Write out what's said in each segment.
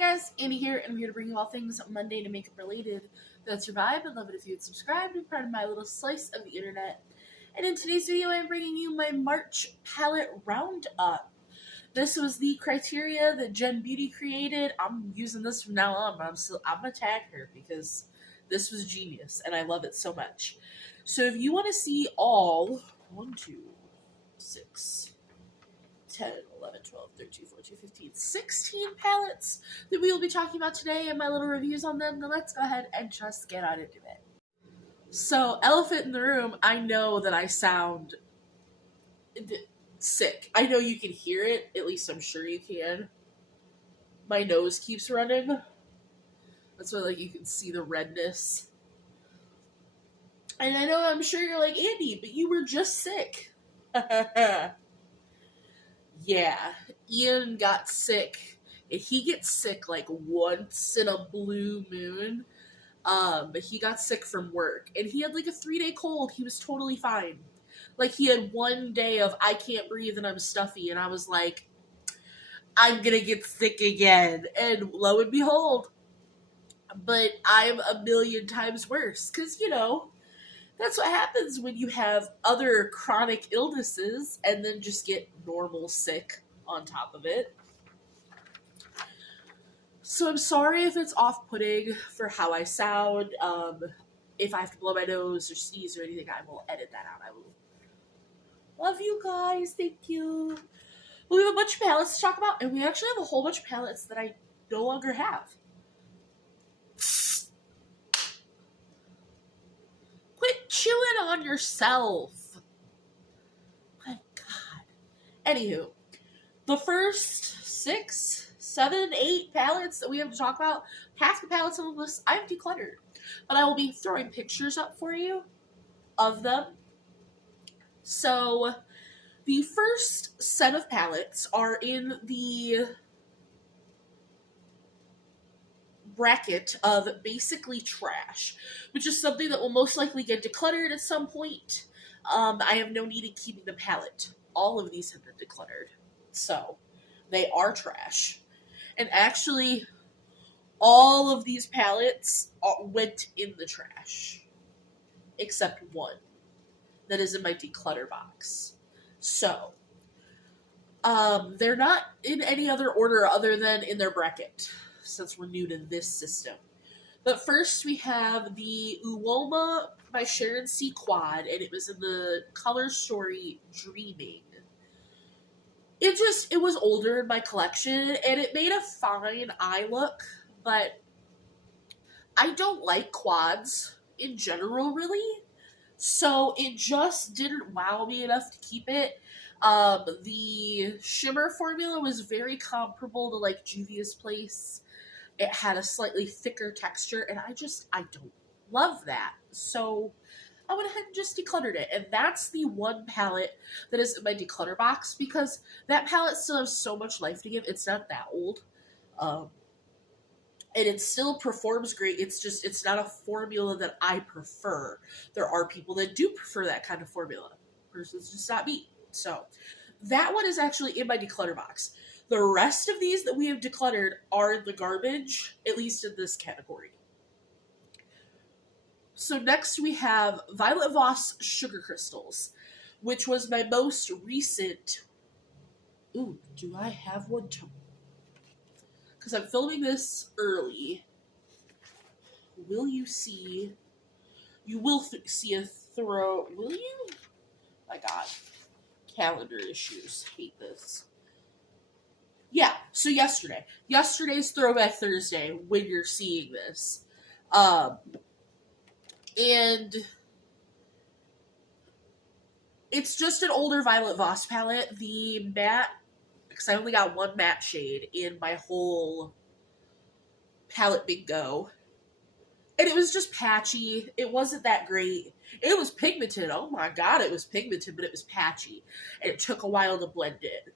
guys, Andy here, and I'm here to bring you all things Monday to makeup related. That's your vibe. I'd love it if you would subscribe and be part of my little slice of the internet. And in today's video, I'm bringing you my March palette roundup. This was the criteria that Jen Beauty created. I'm using this from now on, but I'm gonna tag her because this was genius, and I love it so much. So if you want to see all 1, 2, 6, 10, 11, 12, 13, 14, 15, 16 palettes that we will be talking about today and my little reviews on them, then let's go ahead and just get on into it. So, elephant in the room, I know that I sound sick. I know you can hear it, at least I'm sure you can. My nose keeps running. That's why, you can see the redness. And I know, I'm sure you're like, Andy, but you were just sick. Yeah, Ian got sick, and he gets sick once in a blue moon. But he got sick from work, and he had a 3-day cold. He was totally fine. He had 1 day of I can't breathe and I'm stuffy, and I was like, I'm gonna get sick again. And lo and behold, but I'm a million times worse, because that's what happens when you have other chronic illnesses and then just get normal sick on top of it. So I'm sorry if it's off-putting for how I sound. If I have to blow my nose or sneeze or anything, I will edit that out. I will. Love you guys. Thank you. We have a bunch of palettes to talk about, and we actually have a whole bunch of palettes that I no longer have. Quit chewing on yourself. My God. Anywho, the first 6, 7, 8 palettes that we have to talk about, half the palettes on the list I've decluttered. But I will be throwing pictures up for you of them. So, the first set of palettes are in the bracket of basically trash, which is something that will most likely get decluttered at some point. I have no need in keeping the palette. All of these have been decluttered. So, they are trash. And actually, all of these palettes went in the trash. Except one. That is in my declutter box. So, they're not in any other order other than in their bracket, since we're new to this system. But first we have the Uoma by Sharon Quad, and it was in the color story Dreaming. It was older in my collection, and it made a fine eye look, but I don't like quads in general, really. So it just didn't wow me enough to keep it. The shimmer formula was very comparable to Juvia's Place. It had a slightly thicker texture, and I don't love that. So I went ahead and just decluttered it. And that's the one palette that is in my declutter box, because that palette still has so much life to give. It's not that old. And it still performs great. It's not a formula that I prefer. There are people that do prefer that kind of formula. Person's just not me. So that one is actually in my declutter box. The rest of these that we have decluttered are in the garbage, at least in this category. So next we have Voss Sugar Crystals, which was my most recent. Ooh, do I have one to? Because I'm filming this early. Will you see? You will see a throw. Will you? My God. Calendar issues. Hate this. Yeah, so yesterday. Yesterday's Throwback Thursday when you're seeing this. And it's just an older Violet Voss palette. The matte, because I only got one matte shade in my whole palette bingo. And it was just patchy. It wasn't that great. It was pigmented. Oh my God, it was pigmented, but it was patchy. And it took a while to blend in.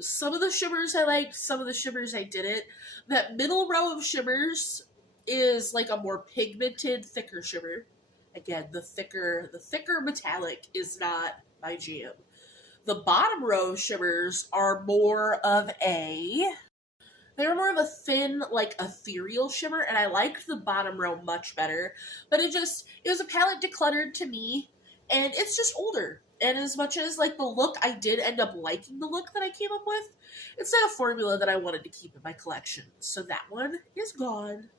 Some of the shimmers I liked, some of the shimmers I didn't. That middle row of shimmers is a more pigmented, thicker shimmer. Again, the thicker metallic is not my jam. The bottom row shimmers are more of a They were more of a thin, like, ethereal shimmer, and I liked the bottom row much better. But it was a palette decluttered to me, and it's just older. And as much as, like, the look, I did end up liking the look that I came up with. It's not a formula that I wanted to keep in my collection. So that one is gone.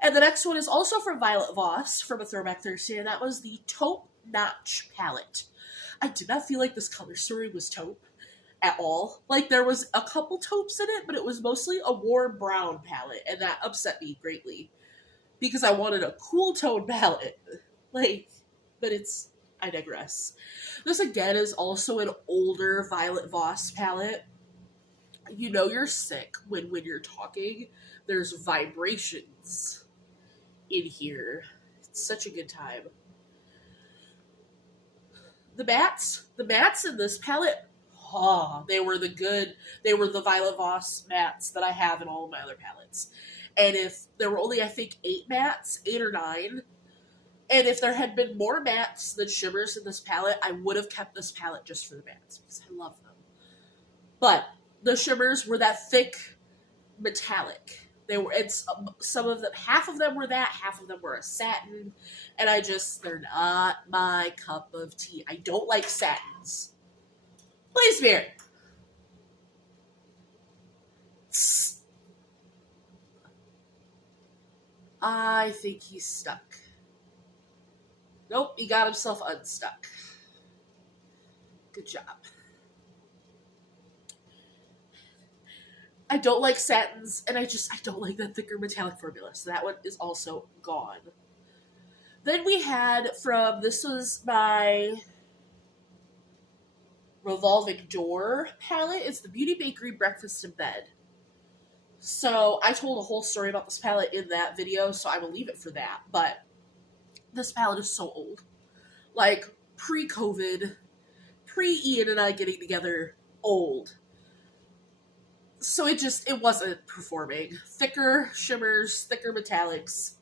And the next one is also from Violet+voss, from a Throwback Thursday, and that was the Taupe Notch palette. I did not feel like this color story was taupe at all. Like, there was a couple taupes in it, but it was mostly a warm brown palette, and that upset me greatly. Because I wanted a cool tone palette. Like, but I digress. This, again, is also an older Violet+voss palette. You know you're sick when you're talking, there's vibrations in here. It's such a good time. The mattes in this palette, they were the Violet+voss mattes that I have in all of my other palettes. And if there were only, I think, 8 mattes, 8 or 9, and if there had been more mattes than shimmers in this palette, I would have kept this palette just for the mattes, because I love them. But the shimmers were that thick metallic. Some of them, half of them were that, half of them were a satin, and they're not my cup of tea. I don't like satins. Please, Mary. I think he's stuck. Nope, he got himself unstuck. Good job. I don't like satins, and I don't like that thicker metallic formula, so that one is also gone. Then we had this was my Revolving Door palette. It's the Beauty Bakerie Breakfast in Bed. So I told a whole story about this palette in that video, so I will leave it for that, but this palette is so old. Like, pre-COVID, pre-Ian and I getting together, old. So it wasn't performing. Thicker shimmers, thicker metallics,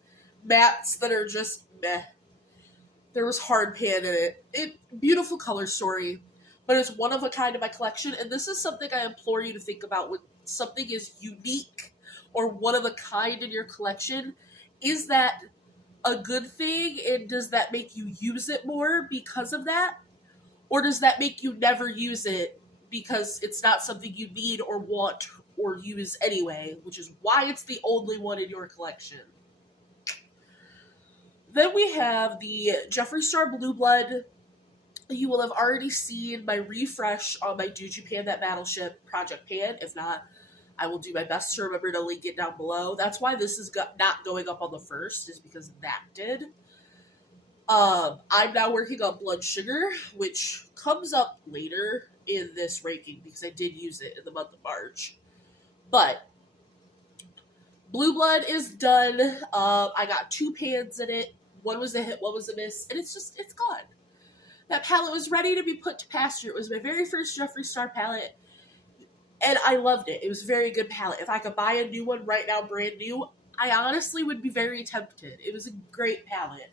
mattes that are just meh. There was hard pan in it. Beautiful color story, but it's one of a kind in my collection, and this is something I implore you to think about when something is unique or one of a kind in your collection. Is that a good thing, and does that make you use it more because of that? Or does that make you never use it because it's not something you need or want or use anyway, which is why it's the only one in your collection. Then we have the Jeffree Star Blue Blood. You will have already seen my refresh on my Do Japan That Battleship Project Pan. If not, I will do my best to remember to link it down below. That's why this is not going up on the first, is because that did. I'm now working on Blood Sugar, which comes up later in this ranking because I did use it in the month of March. But Blue Blood is done. I got 2 pans in it. One was a hit, one was a miss, and it's gone. That palette was ready to be put to pasture. It was my very first Jeffree Star palette, and I loved it. It was a very good palette. If I could buy a new one right now, brand new, I honestly would be very tempted. It was a great palette.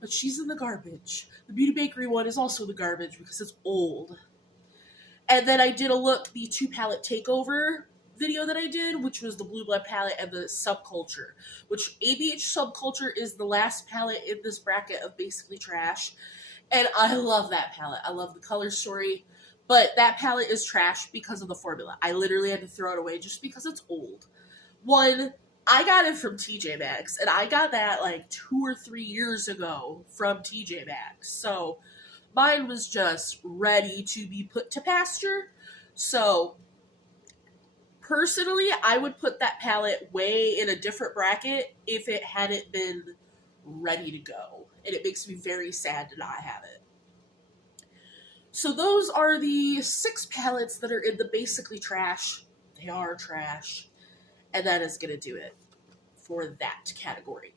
But she's in the garbage. The Beauty Bakery one is also in the garbage because it's old. And then I did the 2 palette takeover video that I did, which was the Blue Blood palette and the Subculture, which ABH Subculture is the last palette in this bracket of basically trash. And I love that palette. I love the color story. But that palette is trash because of the formula. I literally had to throw it away just because it's old. One, I got it from TJ Maxx, and I got that like 2 or 3 years ago from TJ Maxx. So mine was just ready to be put to pasture. So personally, I would put that palette way in a different bracket if it hadn't been ready to go. And it makes me very sad to not have it. So those are the 6 palettes that are in the basically trash. They are trash. And that is going to do it for that category.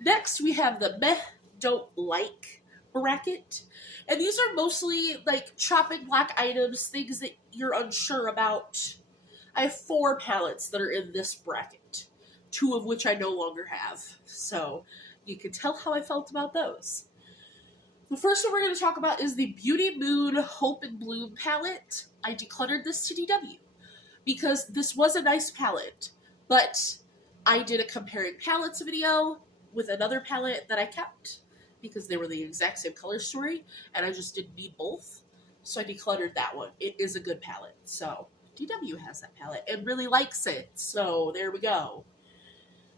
Next, we have the meh, don't like bracket. And these are mostly like chopping block items, things that you're unsure about. I have 4 palettes that are in this bracket, 2 of which I no longer have. So you can tell how I felt about those. The first one we're going to talk about is the Beauty Moon Hope and Bloom palette. I decluttered this to DW. because this was a nice palette, but I did a comparing palettes video with another palette that I kept because they were the exact same color story, and I just didn't need both. So I decluttered that one. It is a good palette. So DW has that palette and really likes it. So there we go.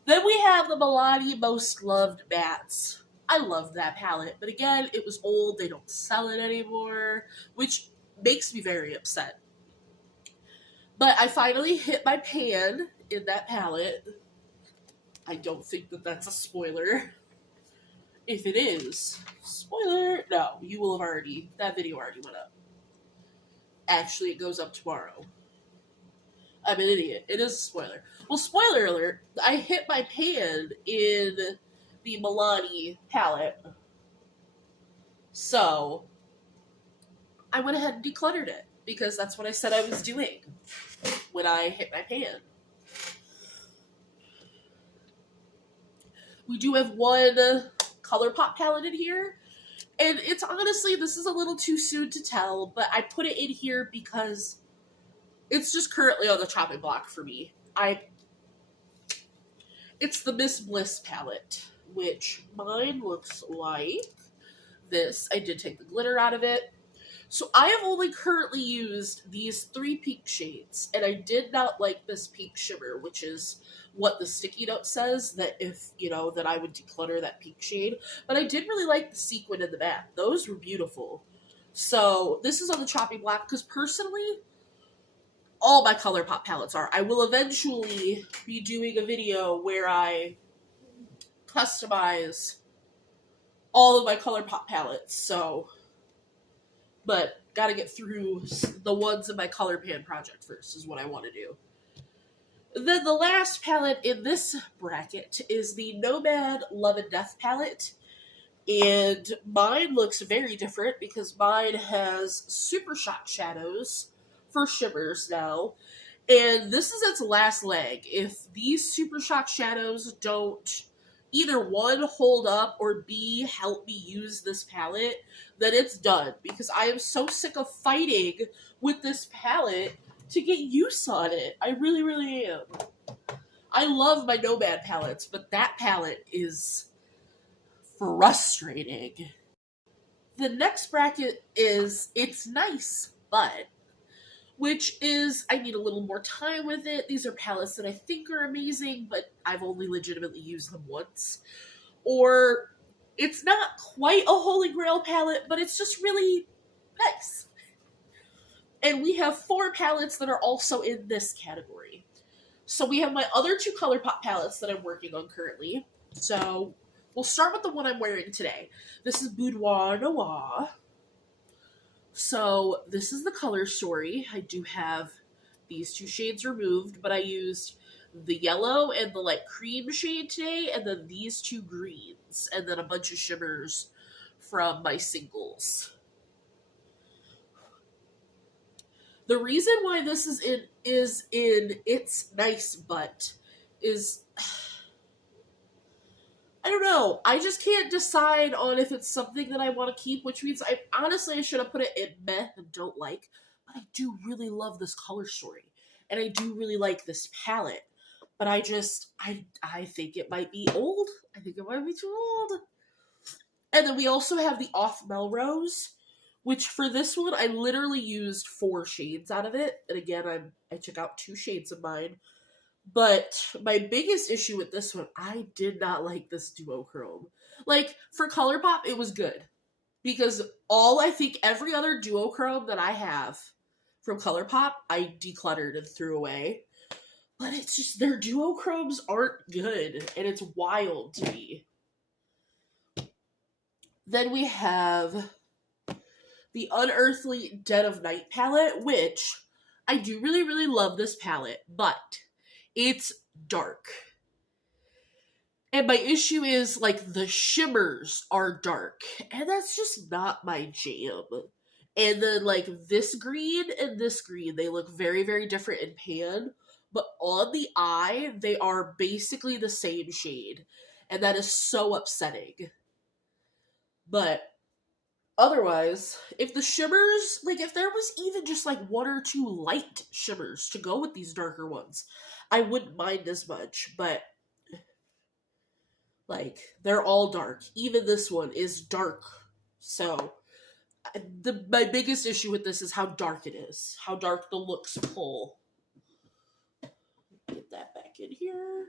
Then we have the Milani Most Loved Mattes. I love that palette, but again, it was old. They don't sell it anymore, which makes me very upset. But I finally hit my pan in that palette. I don't think that that's a spoiler. If it is, spoiler, no, you will have already, that video already went up. Actually, it goes up tomorrow. I'm an idiot. It is a spoiler. Well, spoiler alert, I hit my pan in the Milani palette. So, I went ahead and decluttered it because that's what I said I was doing when I hit my pan. We do have one ColourPop palette in here. And it's honestly, this is a little too soon to tell, but I put it in here because it's just currently on the chopping block for me. It's the Miss Bliss palette, which mine looks like this. I did take the glitter out of it. So I have only currently used these 3 pink shades, and I did not like this pink shimmer, which is what the sticky note says, that if, that I would declutter that pink shade. But I did really like the sequin and the matte. Those were beautiful. So this is on the chopping block, because personally, all my ColourPop palettes are. I will eventually be doing a video where I customize all of my ColourPop palettes, so... But gotta get through the ones in my color pan project first is what I want to do. Then the last palette in this bracket is the Nomad Love and Death palette. And mine looks very different because mine has super shot shadows for shimmers now. And this is its last leg. If these super shot shadows don't either one, hold up, or B, help me use this palette, then it's done. Because I am so sick of fighting with this palette to get use on it. I really, really am. I love my Nomad palettes, but that palette is frustrating. The next bracket is It's Nice, But, which is, I need a little more time with it. These are palettes that I think are amazing, but I've only legitimately used them once. Or, it's not quite a holy grail palette, but it's just really nice. And we have 4 palettes that are also in this category. So we have my other 2 ColourPop palettes that I'm working on currently. So, we'll start with the one I'm wearing today. This is Boudoir Noir. So, this is the color story. I do have these 2 shades removed, but I used the yellow and the light cream shade today, and then these 2 greens, and then a bunch of shimmers from my singles. The reason why this is in It's Nice But is... I don't know. I just can't decide on if it's something that I want to keep, which means I should have put it in meh and don't like. But I do really love this color story. And I do really like this palette. But I think it might be old. I think it might be too old. And then we also have the Off Melrose, which for this one, I literally used 4 shades out of it. And again, I took out 2 shades of mine. But my biggest issue with this one, I did not like this duochrome. Like, for ColourPop, it was good. Because I think every other duochrome that I have from ColourPop, I decluttered and threw away. But it's just, their duochromes aren't good. And it's wild to me. Then we have the Unearthly Dead of Night palette, which I do really, really love this palette. But it's dark. And my issue is, like, the shimmers are dark. And that's just not my jam. And then, like, this green and this green, they look very, very different in pan. But on the eye, they are basically the same shade. And that is so upsetting. But otherwise, if the shimmers, like if there was even just like one or two light shimmers to go with these darker ones, I wouldn't mind as much, but like they're all dark. Even this one is dark. So my biggest issue with this is how dark it is. How dark the looks pull. Get that back in here.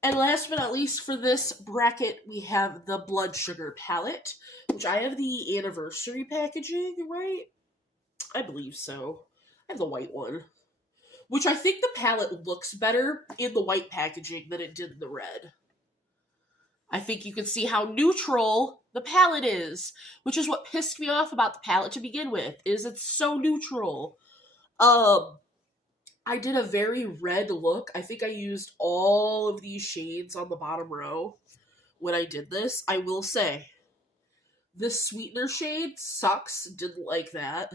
And last but not least for this bracket, we have the Blood Sugar palette, which I have the anniversary packaging, right? I believe so. I have the white one, which I think the palette looks better in the white packaging than it did in the red. I think you can see how neutral the palette is, which is what pissed me off about the palette to begin with, is it's so neutral. I did a very red look. I think I used all of these shades on the bottom row when I did this. I will say, this sweetener shade sucks. Didn't like that.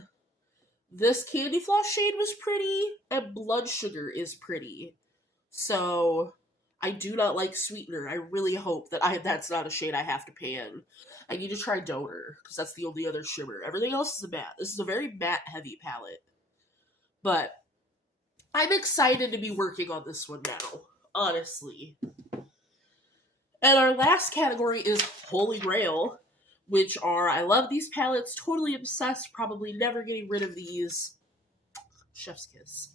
This candy floss shade was pretty, and Blood Sugar is pretty. So I do not like sweetener. I really hope that that's not a shade I have to pan. I need to try Donor, because that's the only other shimmer. Everything else is a matte. This is a very matte-heavy palette. But I'm excited to be working on this one now, honestly. And our last category is Holy Grail, which are, I love these palettes, totally obsessed, probably never getting rid of these. Chef's kiss.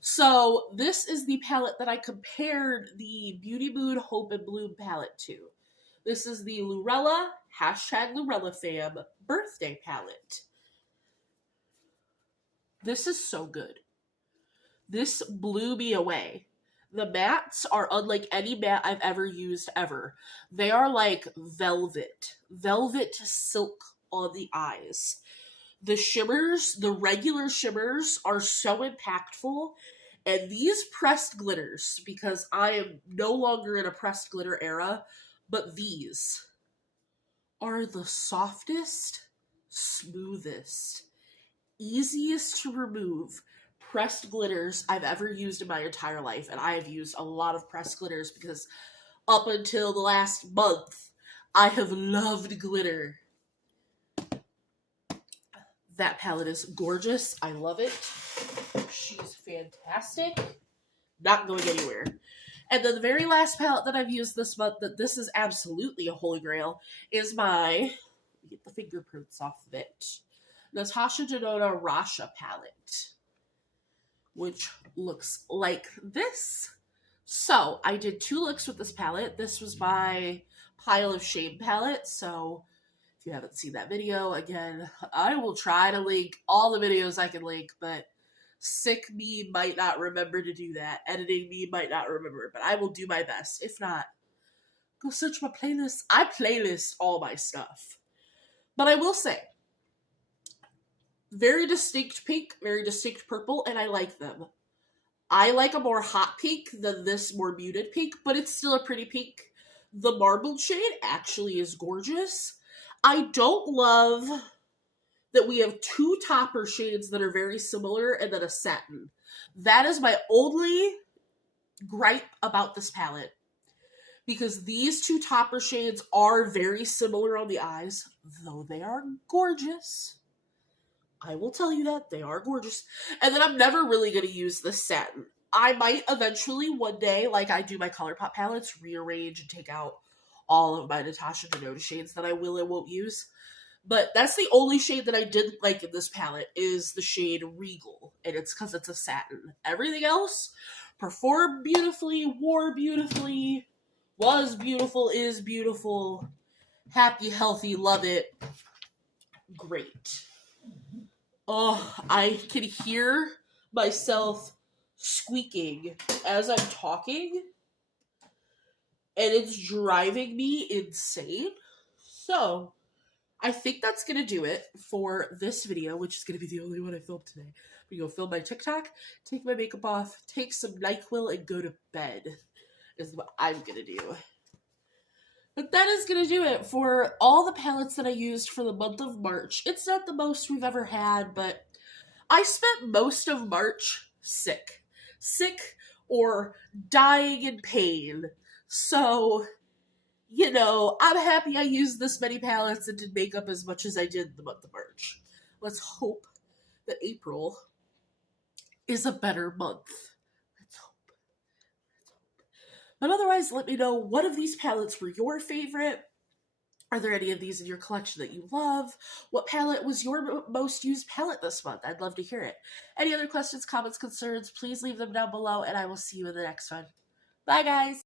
So, this is the palette that I compared the Beauty Mood Hope and Bloom palette to. This is the Lurella, #LurellaFam, birthday palette. This is so good. This blew me away. The mattes are unlike any matte I've ever used ever. They are like velvet silk on the eyes. The shimmers, the regular shimmers, are so impactful. And these pressed glitters, because I am no longer in a pressed glitter era, but these are the softest, smoothest, easiest to remove pressed glitters I've ever used in my entire life. And I have used a lot of pressed glitters because up until the last month, I have loved glitter. That palette is gorgeous. I love it. She's fantastic. Not going anywhere. And then the very last palette that I've used this month, that this is absolutely a holy grail, is my, get the fingerprints off of it, Natasha Denona Rasha palette, which looks like this. So, I did 2 looks with this palette. This was my Pile of Shame palette, so if you haven't seen that video, again, I will try to link all the videos I can link, but sick me might not remember to do that. Editing me might not remember, but I will do my best. If not, go search my playlist. I playlist all my stuff. But I will say, very distinct pink, very distinct purple, and I like them. I like a more hot pink than this more muted pink, but it's still a pretty pink. The marbled shade actually is gorgeous. I don't love that we have 2 topper shades that are very similar and then a satin. That is my only gripe about this palette. Because these 2 topper shades are very similar on the eyes, though they are gorgeous. I will tell you that. They are gorgeous. And then I'm never really going to use the satin. I might eventually one day, like I do my ColourPop palettes, rearrange and take out all of my Natasha Denona shades that I will and won't use. But that's the only shade that I didn't like in this palette is the shade Regal. And it's because it's a satin. Everything else performed beautifully, wore beautifully, was beautiful, is beautiful, happy, healthy, love it. Great. Oh, I can hear myself squeaking as I'm talking, and it's driving me insane. So, I think that's going to do it for this video, which is going to be the only one I filmed today. I'm going to go film my TikTok, take my makeup off, take some NyQuil, and go to bed, is what I'm going to do. But that is going to do it for all the palettes that I used for the month of March. It's not the most we've ever had, but I spent most of March sick. Sick or dying in pain. So, you know, I'm happy I used this many palettes and did makeup as much as I did in the month of March. Let's hope that April is a better month. Let's hope. But otherwise, let me know what of these palettes were your favorite. Are there any of these in your collection that you love? What palette was your most used palette this month? I'd love to hear it. Any other questions, comments, concerns, please leave them down below, and I will see you in the next one. Bye, guys!